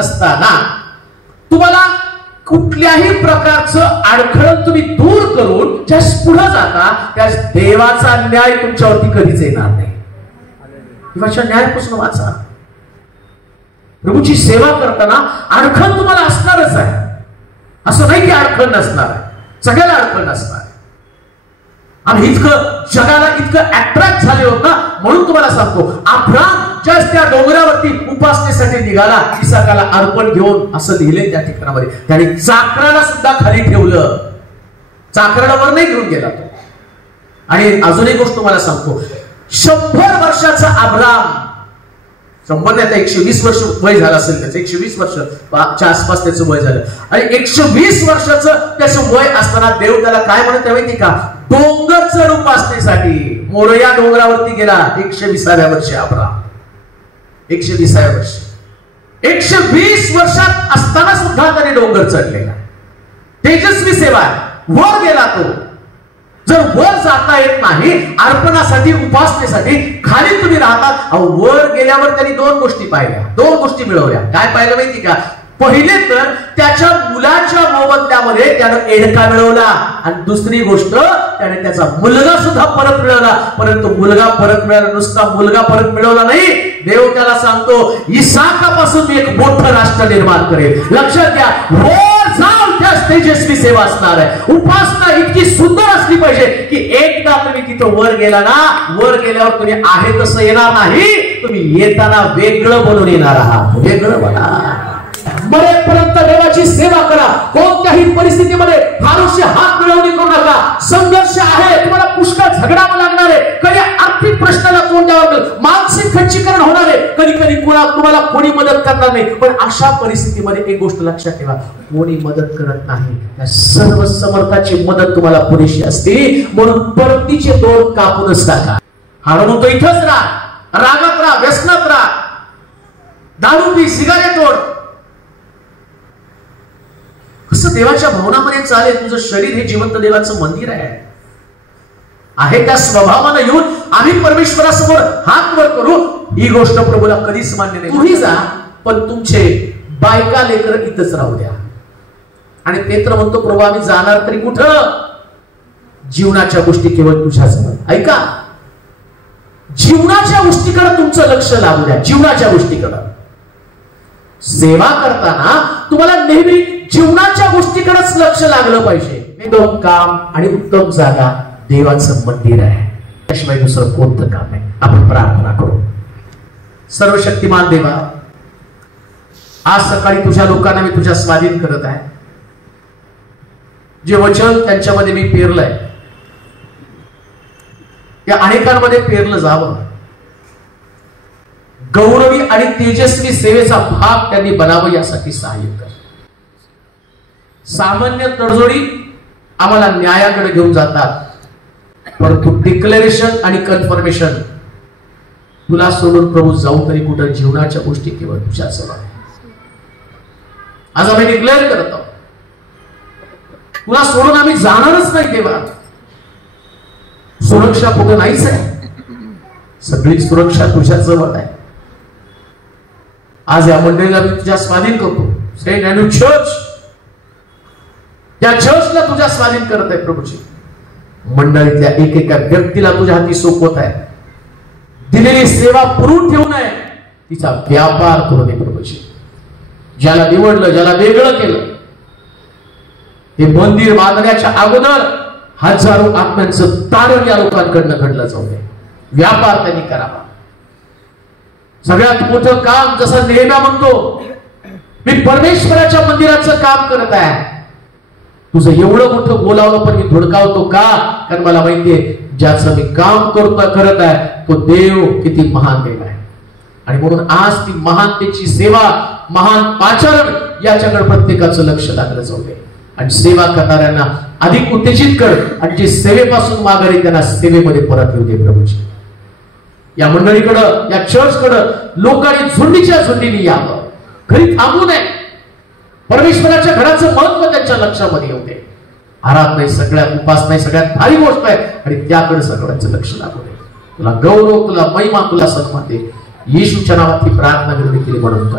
असताना तुम्हाला कुठल्याही प्रकारचं अडखळण तुम्ही दूर करून ज्यास पुढे जाता त्यास देवाचा न्याय तुमच्यावरती कधीच येणार नाही. देवाच्या न्यायापासून वाचा. प्रभूची सेवा करताना अडखळ तुम्हाला असणारच आहे, असं नाही की अडखळ नसणार आहे, सगळ्याला अडखळ असणार आहे. आणि इतकं जगाला इतकं अट्रॅक्ट झाले होत ना, म्हणून तुम्हाला सांगतो, अब्राम ज्यास त्या डोंगरावरती उपासनेसाठी निघाला, इसाकाला अर्पण घेऊन, असं लिहिले त्या ठिकाणामध्ये. त्याने चाकराला सुद्धा खाली ठेवलं, चाकराला वर नाही घेऊन गेला तो. आणि अजून एक गोष्ट तुम्हाला सांगतो, 100 वर्षाचा अब्राम, 100 नाही आता 120 वर्ष वय झालं असेल त्याचं, 120 वर्षच्या आसपास त्याचं वय झालं. आणि 120 वर्षाचं त्याचं वय असताना देव त्याला काय म्हणत माहिती का, डोंगर चढ उपासनेसाठी मोरया डोंगरावरती गेला. 120व्या वर्षी अब्राम, 120व्या वर्षी, 120 वर्षात असताना सुद्धा त्याने डोंगर चढलेला. तेजस्वी सेवा, वर गेला तो. जर वर जाता येत नाही अर्पणासाठी, उपासनेसाठी, खाली तुम्ही राहतात, वर गेल्यावर त्यांनी 2 गोष्टी पाहिल्या, 2 गोष्टी मिळवल्या. काय पाहिलं माहिती का, पहिले तर त्याच्या मुलाच्या मोबदल्यामध्ये त्यानं एडका मिळवला, आणि दुसरी गोष्ट त्याने त्याचा मुलगा सुद्धा परत मिळवला. परंतु मुलगा परत मिळाला, नुसता मुलगा परत मिळवला नाही, देव त्याला सांगतो, इसाकापासून मी एक मोठं राष्ट्र निर्माण करेल. लक्षात घ्या, वर जाऊन त्याच तेजस्वी सेवा असणार आहे. उपासना इतकी सुंदर असली पाहिजे की एकदा तुम्ही तिथं वर गेला ना, वर गेल्यावर तुम्ही आहे तसं येणार नाही, तुम्ही येताना वेगळं बनून येणार आहात, वेगळं बना. मरेपर्यंत देवाची सेवा करा. कोणत्याही परिस्थितीमध्ये फारशी हात मिळवणी करू नका. संघर्ष आहे, तुम्हाला पुष्कळ झगडावं लागणार आहे, कधी आर्थिक प्रश्नाला तोंड द्यावं लागेल, मानसिक खच्चीकरण होणार आहे, कधी कधी तुम्हाला कोणी मदत करणार नाही. पण अशा परिस्थितीमध्ये एक गोष्ट लक्षात ठेवा, कोणी मदत करत नाही, त्या सर्व समर्थाची मदत तुम्हाला पुरेशी असते. म्हणून परतीचे दोर कापूनच टाका. हा म्हणतो इथंच राहा, रागात राहा, व्यसनात राहा, दारू पी, सिगारेट ओढ, कसं देवाच्या भवनामध्ये चालेल? तुझं शरीर हे जिवंत देवाचं मंदिर आहे. त्या स्वभावानं येऊन आम्ही परमेश्वरासमोर हात वर करू, ही गोष्ट प्रभूला कधीच मान्य नाही. तुम्ही जा, पण तुमचे बायका लेकर इथंच राहू द्या. आणि पेत्र म्हणतो, प्रभू आम्ही जाणार तरी कुठं? जीवनाच्या गोष्टी केवळ तुझ्याजवळ. ऐका, जीवनाच्या गोष्टीकडे तुमचं लक्ष लागू द्या, जीवनाच्या गोष्टीकडे. सेवा करताना तुम्हाला नेहमी जीवनाच्या गोष्टीकडेच लक्ष लागलं पाहिजे. उत्तम काम आणि उत्तम जागा देवाचं मंदिर आहे, त्याशिवाय दुसरं कोणतं काम आहे? आपण प्रार्थना करू. सर्वशक्तिमान देवा, आज सकाळी तुझ्या लोकांना मी तुझ्या स्वाधीन करत आहे. जे वचन त्यांच्यामध्ये मी पेरलंय, त्या अनेकांमध्ये पेरलं जावं. गौरवी आणि तेजस्वी सेवेचा भाग त्यांनी बनावं, यासाठी सहाय्य कर. सामान्य तडजोडी आम्हाला न्यायाकडे घेऊन जातात, परंतु डिक्लेरेशन आणि कन्फर्मेशन तुला सोडून प्रभू जाऊ तरी कुठं? जीवनाच्या गोष्टी केवळ तुझ्याजवळ आहे. आज आम्ही डिक्लेअर करत आहोत, तुला सोडून आम्ही जाणारच नाही. देवा, सुरक्षा कुठं नाहीच आहे, सगळी सुरक्षा तुझ्याजवळ आहे. आज या मंडळीला मी तुझ्या स्वाधीन करतो. सेंट अँड्रू चर्च, त्या चर्चला तुझ्या स्वाधीन करत आहे प्रभूजी. मंडळीतल्या एकेका व्यक्तीला तुझ्या हाती सोपवत आहे. दिलेली सेवा पुरून ठेवू नये, तिचा व्यापार करू नये प्रभूजी. ज्याला निवडलं, ज्याला वेगळं केलं, हे मंदिर बांधण्याच्या अगोदर हजारो आत्म्यांचं तारण या लोकांकडनं घडलं जाऊ नये. व्यापार त्यांनी करावा. सगळ्यात मोठं काम, जसं नेहम्या म्हणतो, मी परमेश्वराच्या मंदिराचं काम करत आहे. तुझं एवढं मोठं बोलावलं पण मी धुडकावतो का? कारण मला माहितीये ज्याचं मी काम करत आहे तो देव किती महान देव आहे. आणि म्हणून आज ती महानतेची सेवा, महान पाचारण याच्याकडे प्रत्येकाचं लक्ष लागलं जाऊ दे. आणि सेवा करणाऱ्यांना अधिक उत्तेजित कर, आणि जे सेवेपासून माघारी त्यांना सेवेमध्ये परत येऊ दे प्रभूजी. या मंडळीकडं, या चर्चकडं लोकांनी झुंडीच्या झुंडीने यावं, घरी थांबू नये. परमेश्वराच्या घराचं महत्व त्यांच्या लक्षामध्ये येऊ दे. आराधना सगळ्यात, उपासना सगळ्यात भारी गोष्ट आहे, आणि त्याकडे सगळ्यांचं लक्ष लागू दे. तुला गौरव, तुला महिमा, तुला सन्मान दे. येशूच्या नावात ही प्रार्थना विनंती केली म्हणून